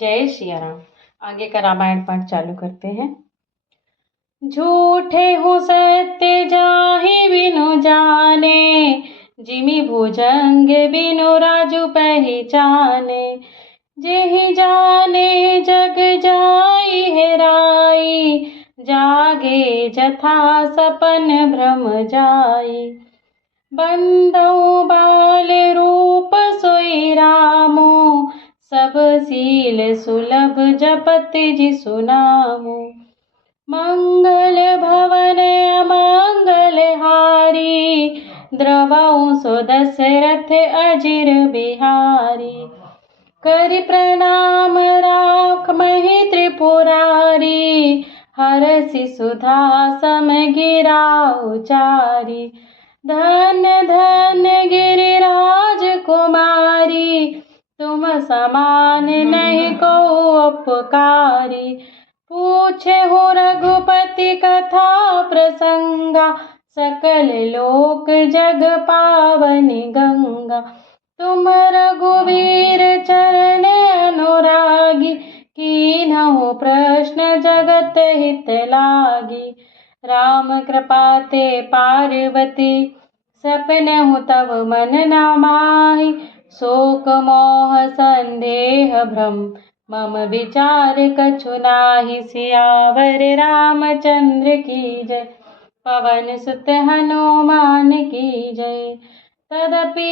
जय सिया राम। आगे का रामायण पाठ चालू करते हैं। झूठे हो सत्य जाहि बिनु जाने, जिमि भुजंग बिनु राजू पहचाने। जेहि जाने जग जाई हेराई, जागे जथा सपन भ्रम जाई। बंदौ बाल रूप सोई रामो, सब सील सुलभ जपत जिसु नामु। मंगल भवन अमंगल हारी, द्रवौ सो दशरथ अजिर बिहारी। करि प्रणाम राखमहि त्रिपुरारी, हरषि सुधा सम गिरा उचारी। धन्य धन्य गिरिराज कुमारी, तुम समान नहीं को उपकारी। पूछे हो रघुपति कथा प्रसंगा, सकल लोक जग पावनी गंगा। तुम रघुवीर चरण अनुरागी, कीन्हु प्रश्न जगत हित लागी। राम कृपा ते पार्वती, सपनहु तब मन न माहि। शोक मोह संदेह भ्रम, मम विचार कछु नाहि। सियावर रामचंद्र की जय, पवन सुत हनुमान की जय। तदपि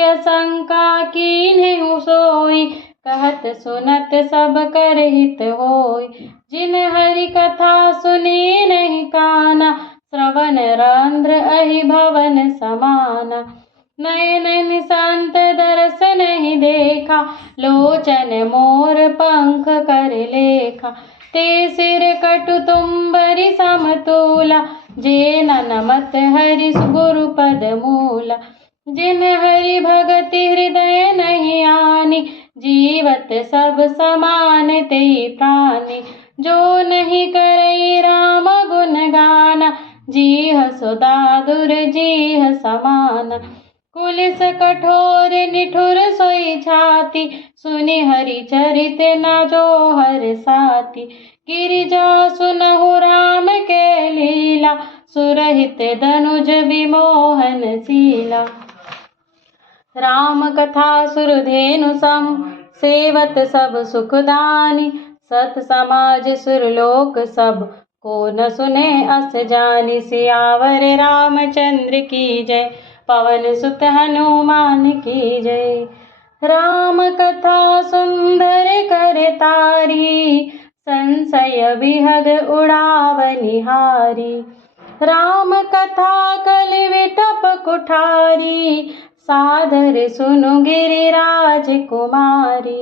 असंखा कीन्हु सोई, कहत सुनत सब कर हित होय। जिन हरि कथा सुनी नहीं काना, श्रवण रंध्र अहि भवन समाना। नयन संत दरस नहीं देखा, लोचन मोर पंख कर लेखा। ते सिर कटु तुम्बरि समतूला, जे नमत हरि गुरु पद मूला। जिन हरि भगति हृदय नहीं आनी, जीवत सब समान ते प्राणी। जो नहीं करई राम गुण गाना, जीह सुदादुर जीह समाना। कुलिस कठोर निठुर सोई छाती, सुनि हरि चरित न जो हर साथी। गिरिजा सुनहु राम के लीला, सुरहित धनुज विमोहन शीला। राम कथा सुरधेनु सम, सेवत सब सुखदानी। सत समाज सुरलोक सब, को न सुने अस जानी। सियावर रामचंद्र की जय, पवन सुत हनुमान की जय। राम कथा सुंदर कर तारी, संशय विहग उड़ावनिहारी। राम कथा कलि विटप कुठारी, सादर सुनु गिरिराज कुमारी।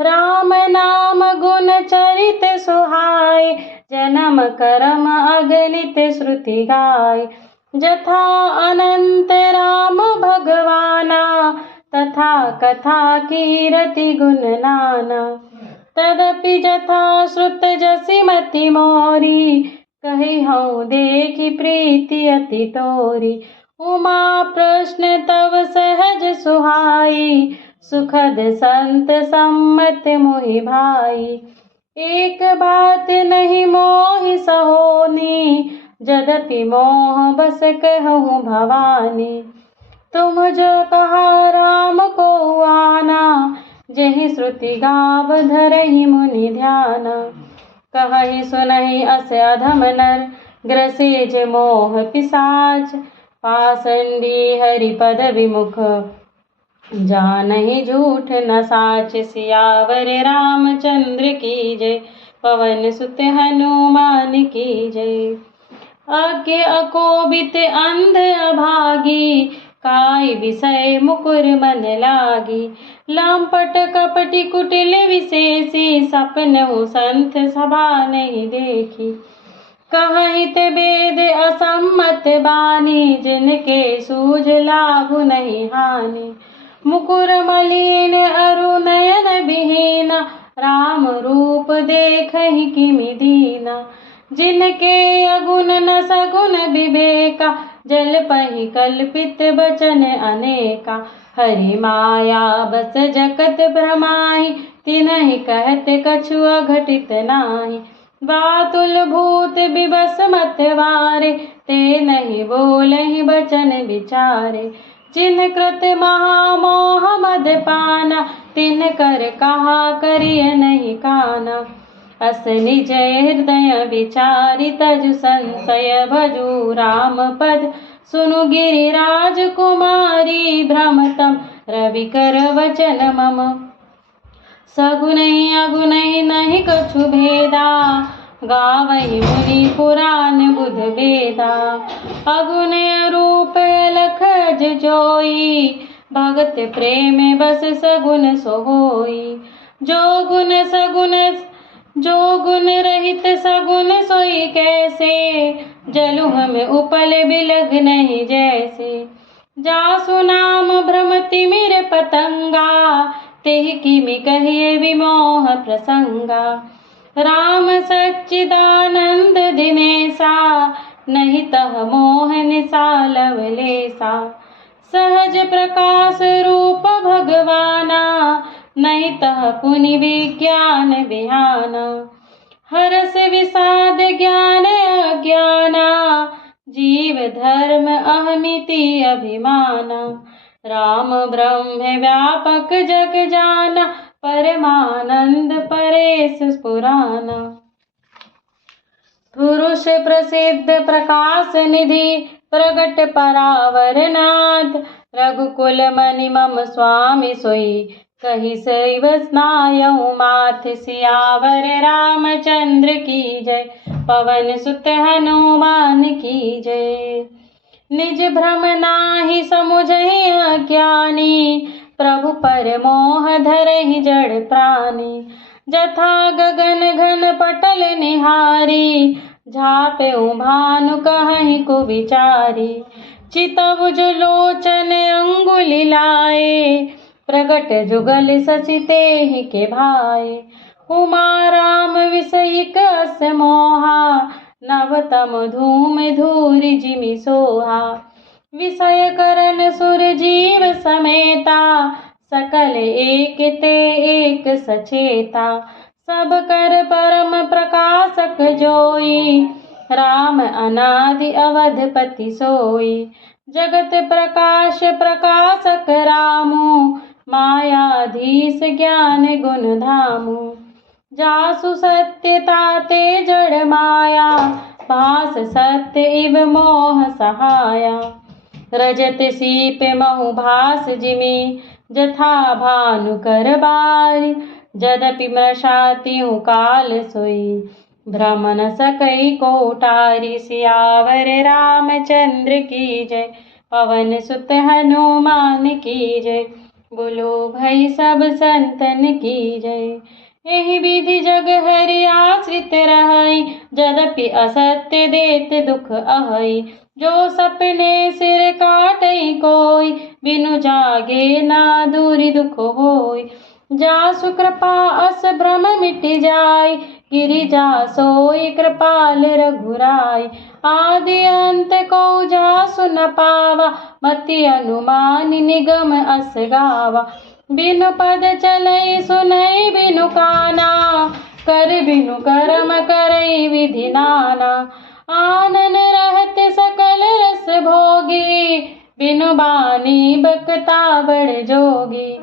राम नाम गुण चरित सुहाय, जन्म कर्म अगणित श्रुति गाय। जथा अनंत राम भगवाना, तथा कथा कीरति गुण नाना। तदपि जथा श्रुत जसि मति मोरी, कही हूँ देखी प्रीति अति तोरी। उमा प्रश्न तव सहज सुहाई, सुखद संत सम्मत मोहि भाई। एक बात नहीं मोहि सहोनी, जदपि मोह बस कहूँ भवानी। तुम जो कहा राम को आना, जेहि श्रुति गाव धरहि मुनि ध्याना। कहहि सुनहि अस अधम नर, ग्रसेज मोह पिशाच। पाषंडी हरि पद विमुख, जानहि झूठ न साच। सियावर रामचंद्र की जय, पवन सुत हनुमान की जय। आज्ञ अकोबित अंध अभागी, काय विषय मुकुर मन लागी। लांपट कपटि कुटिल विशेषी, सपनहु संत सभा नहीं देखी। कहहित वेद असम्मत बानी, जिनके सूझ लाभु नहीं हानि। मुकुर मलिन अरु नयन विहीना, राम रूप देखहि किमि दीना। जिनके अगुण न सगुण विवेका, जल पहि कल्पित बचन अनेका। हरि माया बस जगत भ्रमाहि, तिन्हि कहत कछु अघटित नाही। वातुल भूत बिबस मत वारे, ते नहीं बोलहि बचन विचारे। जिन कृत महामोह मद पाना, तिन कर कहा करिय नहीं काना। अस निज हृदय विचारि तजु संशय भजु राम पद। सुनु गिरिराज कुमारी भ्रमतम रवि कर वचन मम। सगुनहि अगुनहि नहीं कछु भेदा, गावहि मुनि पुराण बुध वेदा। अगुन रूप अलख जोई, भगत प्रेम बस सगुन सोई। जो गुण रहित सगुन सोई कैसे, जलु हम उपल बिलग नहीं जैसे। जासु नाम भ्रमति मिर पतंगा, तेहि किमि कहिए विमोह प्रसंगा। राम सच्चिदानंद दिनेसा, नहीं तह मोह निसा लवलेसा। सहज प्रकाश रूप भगवाना, नहीं तह पुनि विज्ञान बिहाना। हरस विषाद ज्ञान अज्ञाना, जीव धर्म अहमिति अभिमाना। राम ब्रह्म व्यापक जग जाना, परमानंद परेश पुराना। पुरुष प्रसिद्ध प्रकाश निधि, प्रगट परावर नाथ। रघुकुल मनि मम स्वामी सोई, कहि सैव स्नायउ माथ। सियावर रामचंद्र की जय, पवन सुत हनुमान की जय। निज भ्रम नाही समुझहि अज्ञानी, प्रभु पर मोह धरहि जड़ प्राणी। जथा गगन घन पटल निहारी, झापेउ भानु कहहि को विचारी। चितबुझ लोचन अंगुली लाए, प्रगट जुगल शशि तेहि के भाए। उमा राम विषयिक अस मोहा, नवतम धूम धूरि जिमि सोहा। विषय करन सुर जीव समेता, सकल एक ते एक सचेता। सब कर परम प्रकाशक जोई, राम अनादि अवधपति सोई। जगत प्रकाश प्रकाशक रामु, मायाधीश ज्ञान गुण धामु। जासु सत्यता ते जड़ माया, भास सत्य इव मोह सहाया। रजत सीप महु भास जिमि, जथा भानु कर बारी। यद्यपि मृषातिहु काल सोई, भ्रम न सकई कोटारी। सियावर रामचंद्र की जय, पवन सुत हनुमान की जय। बोलो भाई सब संतन की जय। एहि विधि जग हरि आश्रित रहई, यद्यपि असत्य देत दुख अहई। जो सपने सिर काटई कोई, बिनु जागे ना दूरी दुख होई। जासु कृपा अस भ्रम मिट जाय, गिरिजा सोई कृपाल रघुराई। आदि अंत को जासु न पावा, मति अनुमान निगम अस गावा। बिनु पद चलई सुनई बिनु काना, कर बिनु कर्म करई विधि नाना। आनन रहत सकल रस भोगी, बिनु बानी बकता बड़ जोगी।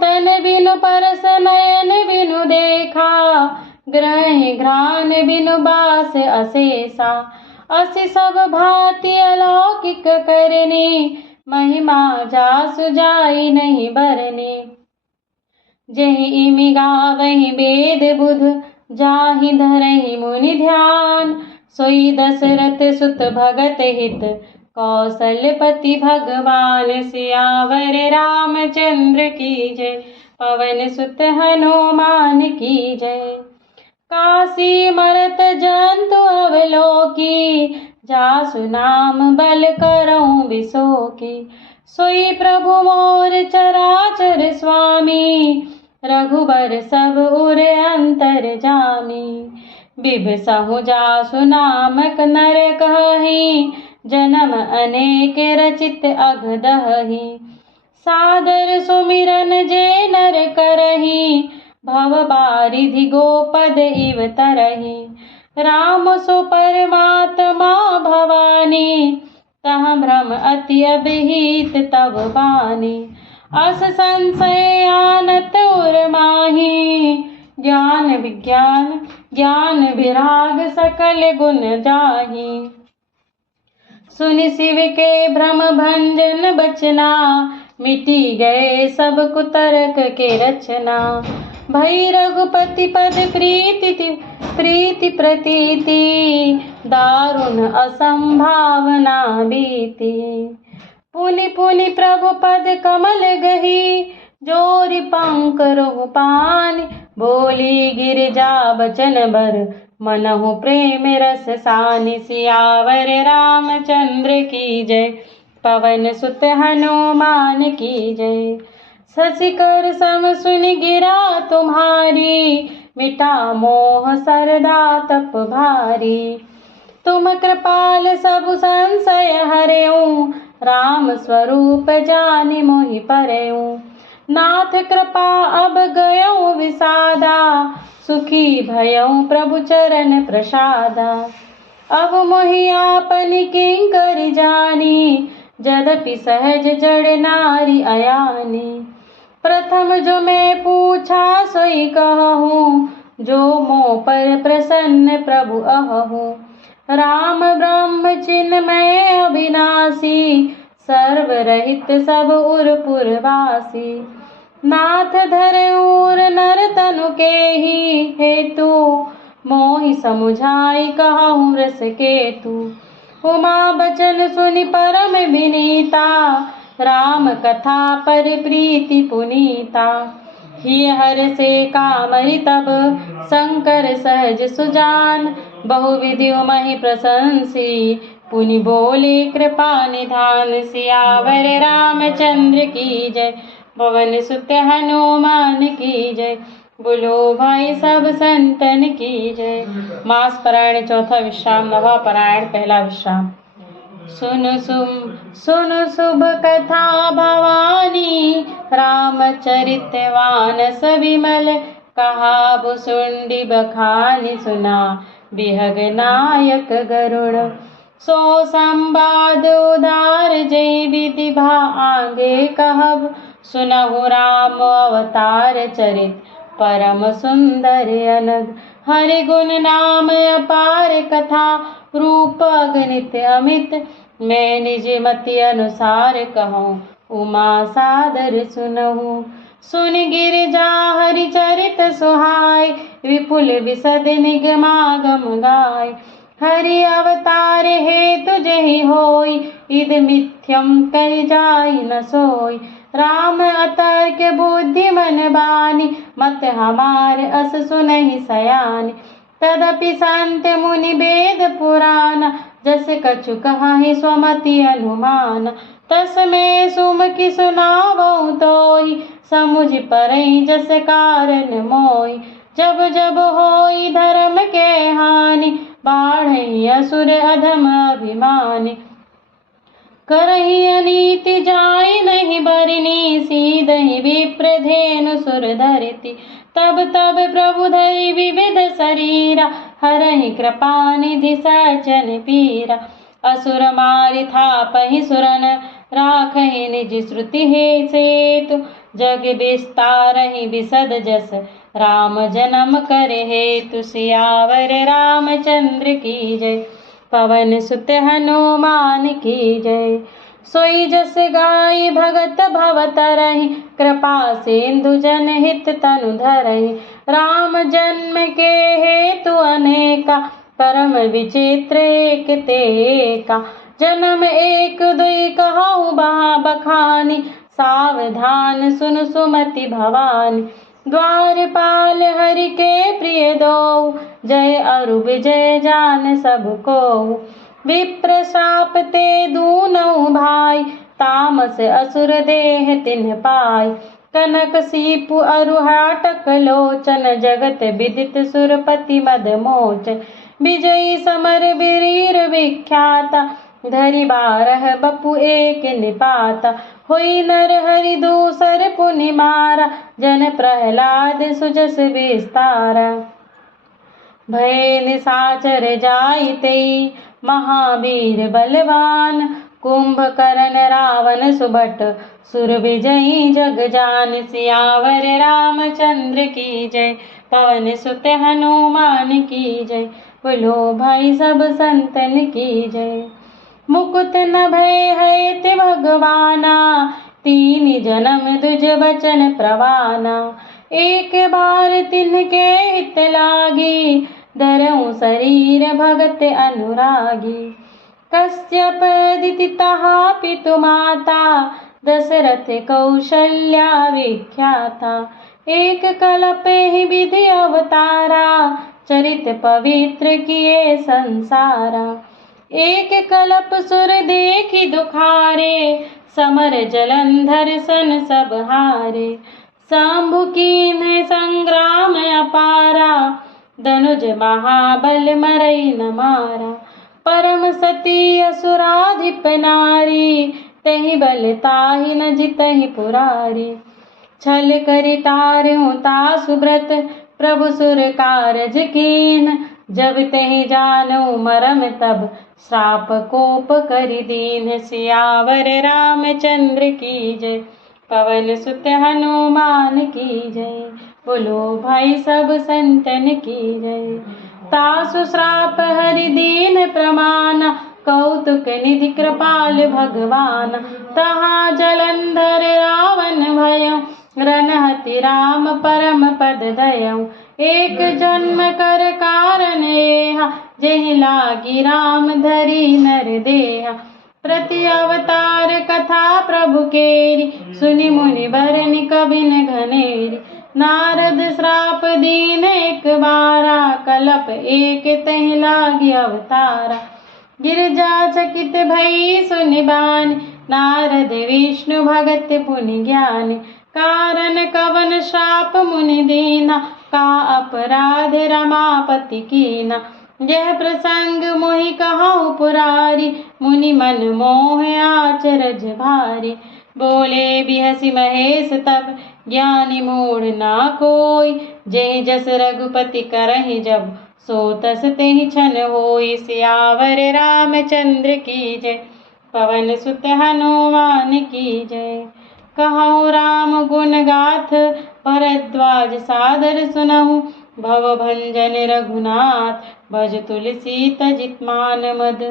तन बिनु परस नयन बिनु देखा, ग्रह घ्राण बिनु बास अशेषा। असि सब भांति अलौकिक करनी, महिमा जासु जाई नहीं बरनी। जेहि इमि गावहि वेद बुध, जाहि धरहि मुनि ध्यान। सोई दशरथ सुत भगत हित, कौशलपति भगवान। सियावर रामचंद्र की जय, पवन सुत हनुमान की जय। काशी मरत जंतु अवलोकी, जासु नाम बल करऊं विसोकी। सोई प्रभु मोर चराचर स्वामी, रघुबर सब उर अंतर जामी। बिभसहु जासु नामक नर कहहि, जन्म अनेक रचित अघदहि। सादर सुमिरन जे नर करही, भव बारिधि गोपद इव तरही। राम सो परमात्मा भवानी, तह भ्रम अति अभिहित तब बानी। अस संशय आनत उर माही, ज्ञान विज्ञान ज्ञान विराग सकल गुण जाही। सुनि शिव के भ्रम भंजन बचना, मिटी गए सब कुतर्क के रचना। भई रघुपति पद प्रीति प्रतीति, दारुण असंभावना बीती। पुनि पुनि प्रभु पद कमल गही, जोरि पंख रोहु पानि। बोली गिरिजा बचन बर, मनहु प्रेम रस सानि। सियावर रामचंद्र की जय, पवन सुत हनुमान की जय। शशिकर सम सुनि गिरा तुम्हारी, मिटा मोह सरदा तप भारी। तुम कृपाल सबु संशय हरेऊ, राम स्वरूप जानि मोहि परेऊ। नाथ कृपा अब गयऊ विषादा, सुखी भयऊ प्रभु चरण प्रसादा। अब मोहि आपन किंकर जानी, यद्यपि सहज जड़ नारी अयानी। प्रथम जो मैं पूछा सोई कहूँ, जो मोह पर प्रसन्न प्रभु अहूँ। राम ब्रह्म चिन्मय अविनाशी, सर्वरहित सब उर पुरवासी। नाथ धरे उर नर तनु के ही हेतु, मोहि समुझाई कहूँ रस केतु। उमा बचन सुनि परम विनीता, राम कथा पर प्रीति पुनीता। हिय हर से कामरि तब, शंकर सहज सुजान। बहुविधि महि प्रशंसी, पुनि बोले कृपा निधान। सियावर रामचंद्र की जय, पवन सुत हनुमान की जय। बोलो भाई सब संतन की जय। मास पारायण चौथा विश्राम, नवा पारायण पहला विश्राम। सुन शुभ कथा भवानी, रामचरितवानस विमल। कहा भुसुंडी बखानी, सुना बिहग नायक गरुड़। सो संवाद उदार जय विधि भा आगे कहब। सुनहु राम अवतार चरित, परम सुंदर अनग। हरि गुण नाम अपार कथा, रूप अगणित अमित। मैं निज मति अनुसार कहूँ, उमा सादर सुनहु। सुन गिरिजा हरि चरित सुहाय, विपुल विशद निगमागम गाय। हरि अवतार हेतु जेहि होई, इद मिथ्यम कहि जाई न सोई। राम अतर्क बुद्धि मन बानी, मत हमार अस सुनहि सयानी। तदपि संत मुनि वेद पुराण, जस कछु कहाहि स्वमति अनुमान। तस मैं सुमति सुनावऊ तोहि, समुझ परई जस कारण मोहि। जब जब होई धर्म के हानि, बाढ़ई असुर अधम अभिमानी। करही अनीति जाय नहीं बरनी, सीधहि विप्र धेनु सुर धरती। तब तब प्रभु धरि विविध शरीरा, हरहि कृपा निधि सचन पीरा। असुर मारि थापहि सुरन, राखहि निज श्रुति हे सेतु। जग विस्तारहि विशद जस, राम जन्म करे हेतु। सियावर रामचंद्र की जय, पवन सुत हनुमान की जय। सोई जस गाई भगत भव तरहि, कृपा सिंधु जन हित तनु धरहि। राम जन्म के हेतु अनेका, परम विचित्र एक ते एका। जन्म एक दुई कहूँ बखानी, सावधान सुन सुमति भवानी। द्वारपाल हरि के प्रिय दो, जय अरु विजय जान सब को। विप्र शाप ते दूनौ भाई, तामस असुर देह तिन्ह पाई। कनक सीपु अरु हाटक लोचन, जगत विदित सुरपति मद मोचन। विजयी समर वीर विख्याता, धरि 12 बपु एक निपाता, होई नर हरि दूसर पुनि मारा, जन प्रहलाद सुजस विस्तारा। भय निशाचर जाइते महावीर बलवान, कुंभकर्ण रावण सुभट सुर विजयी जग जान। सियावर रामचंद्र की जय, पवन सुत हनुमान की जय, बोलो भाई सब संतन की जय। मुकुत न भय है भगवाना, तीन जन्म दुज बचन प्रवाना। एक बार तिनके हित लागी, धरऊं शरीर भगत अनुरागी। कश्यप दिति तहा पितु माता, दशरथ कौशल्या विख्याता। एक कल्प ही विधि अवतारा, चरित पवित्र किए संसारा। एक कल्प सुर देखी दुखारे, समर जलंधर सन सब हारे। शंभु कीन्ह संग्राम अपारा, धनुज महाबल मरई न मारा। परम सती असुराधिप नारी, तहि बल ताहि न जितहि पुरारी। छल करि टारहु तासु व्रत, प्रभु सुर कारज कीन। जब तहि जानऊ मरम तब, श्राप कोप करि दीन। सियावर रामचंद्र की जय, पवन सुत हनुमान की जय, बोलो भाई सब संतन की जय। तासु श्राप हरि दीन प्रमाना, कौतुक निधि कृपाल भगवान। तहाँ जलंधर रावण भयउ, रनहति राम परम पद दयउ। एक जन्म कर कारण एहा, जेहि लागी राम धरी नर देहा। प्रति अवतार कथा प्रभु केरी, सुनि मुनि बरनि कबिन घनेरी। नारद श्राप दीन एक बारा, कल्प एक तहि लागी अवतारा। गिरजा चकित भई सुनि बानी, नारद विष्णु भगत पुनि ज्ञानी। कारण कवन श्राप मुनि दीना, का अपराध रमापति कीना। यह प्रसंग मोहि कहूँ पुरारी, मुनि मन मोह आचरज भारी। बोले बिहसि महेश तब, ज्ञानी मूढ़ ना कोई। जय जस रघुपति करहि जब, सो तस तेहि छन होई। सियावर रामचंद्र की जय, पवन सुत हनुमान की जय। कहूँ राम गुण गाथ, भरद्वाज सादर सुनहु। भव भंजन रघुनाथ, भज तुलसी तजित मान मद।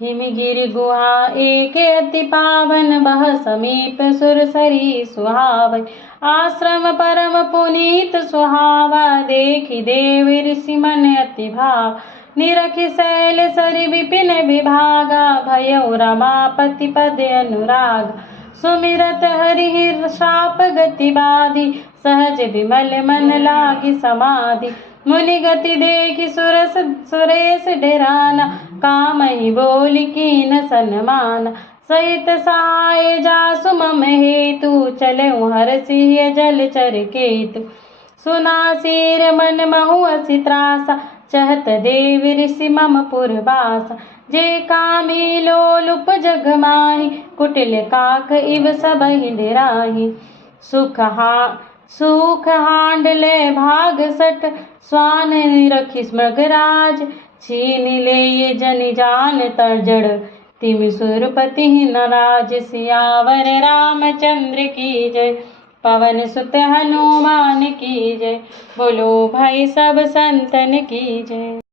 हिमगिरि गुहा एक अति पावन, बह समीप सुरसरी सुहावै। आश्रम परम पुनीत सुहावा, देखि देव ऋषि मन अति भाव। निरखि शैल सरि विपिन विभागा, भयउ रमापति पद अनुराग। सुमिरत हरि शाप गति बाधी, सहज विमल मन लागी समाधि। मुनि गति देखि सुरेश डेराना, कामहि बोलि कीन सन्माना। सहित सहाय जासु मम हेतु, चलऊ हरषि जलचर केतु। सुना सिर मन महु असि त्रासा, चहत देव ऋषि मम पुरवासा। जे कामी लोलुप जग माहि, कुटिल काख इव सबहि डेराहि। सुख हांडले भाग सट, स्वान रखि मृगराज। छीन ले जनि जान तर्जड़, तिमि सुरपति नराज। सियावर रामचंद्र की जय, पवन सुत हनुमान की जय, बोलो भाई सब संतन की जय।